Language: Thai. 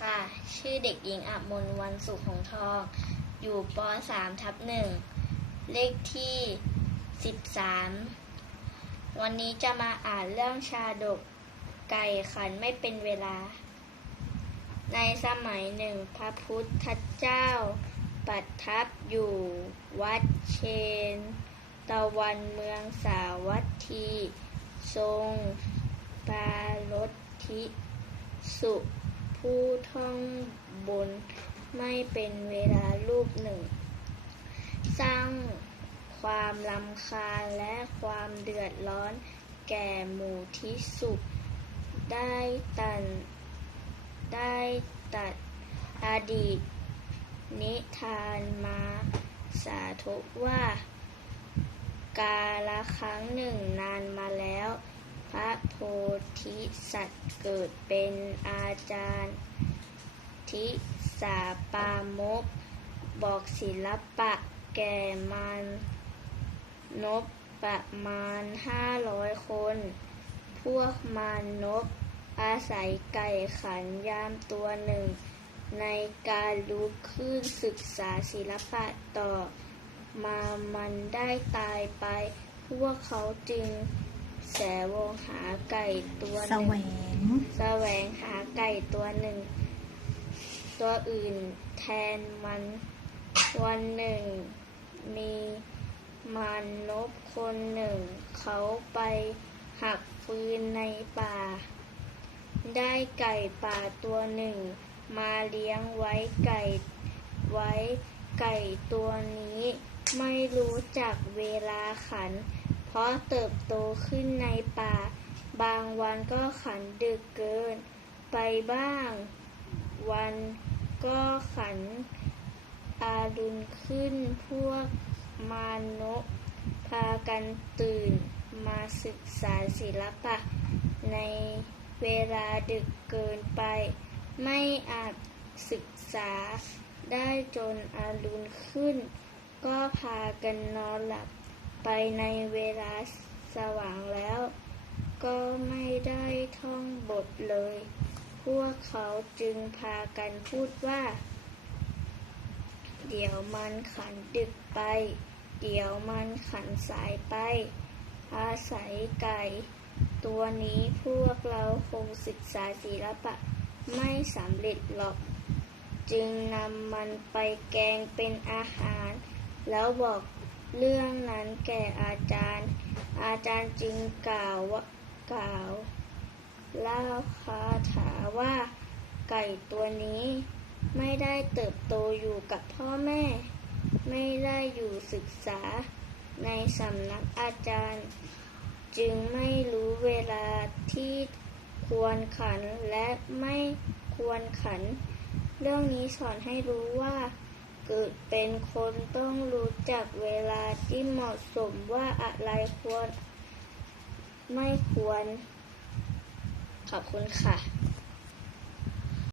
ค่ะ ชื่อเด็กหญิงอับมนวันสุขของทอง อยู่ป .3 ทับหนึ่งเลขที่ 13 วันนี้จะมาอ่านเรื่องชาดกไก่ขันไม่เป็นเวลา ในสมัยหนึ่งพระพุทธเจ้าประทับอยู่วัดเชน ตะวันเมืองสาวัตถี ทรงปารถทิสุ ผู้ท่องบนไม่เป็นเวลารูปหนึ่ง สร้างความลำคาญและความเดือดร้อนแก่หมู่ที่สุได้ตันได้ตัดอดีต นิทานมาสาธกว่า กาละครั้งหนึ่งนานมาแล้ว ระโพธิสัตว์เกิดเป็นอาจารย์ ทิสาปามก บอกศิลปะแก่มันนบประมาณห้าร้อยคน พวกมานพอาศัยไก่ขันยามตัวหนึ่ง ในการลุกขึ้นศึกษาศิลปะต่อ มามันได้ตายไป พวกเขาจึง แสวงหาไก่ตัวหแสนึ่วงง แสวงหาไก่ตัวหนึ่ง ตัวอื่นแทนมัน วันหนึ่ง มีมานพคนหนึ่ง เขาไปหักฟืนในป่า ได้ไก่ป่าตัวหนึ่ง มาเลี้ยงไว้ไก่ไว้ไก่ตัวนี้ ไม่รู้จักเวลาขันเพ ราะเติบโตขึ้นในป่า บางวันก็ขันดึกเกิน ไปบ้าง วันก็ขันอารุณขึ้นพวกมานพพากันตื่นมาศึกษาศิลปะ ในเวลาดึกเกินไป ไม่อาจศึกษาได้จนอารุณขึ้น ก็พากันนอนหลับ ไปในเวลาสว่างแล้ว ก็ไม่ได้ท่องบทเลย พวกเขาจึงพากันพูดว่า เดี๋ยวมันขันดึกไป เดี๋ยวมันขันสายไป อาศัยไก่ ตัวนี้พวกเราคงศึกษาศิลปะไม่สำเร็จหรอก จึงนำมันไปแกงเป็นอาหาร แล้วบอก เรื่องนั้นแก่อาจารย์ อาจารย์จึงกล่าวว่ากล่าวเล่าคาถาว่า ไก่ตัวนี้ไม่ได้เติบโตอยู่กับพ่อแม่ ไม่ได้อยู่ศึกษาในสำนักอาจารย์ จึงไม่รู้เวลาที่ควรขันและไม่ควรขัน เรื่องนี้สอนให้รู้ว่า เกิดเป็นคนต้องรู้จักเวลาที่เหมาะสมว่าอะไรควร ไม่ควร ขอบคุณค่ะ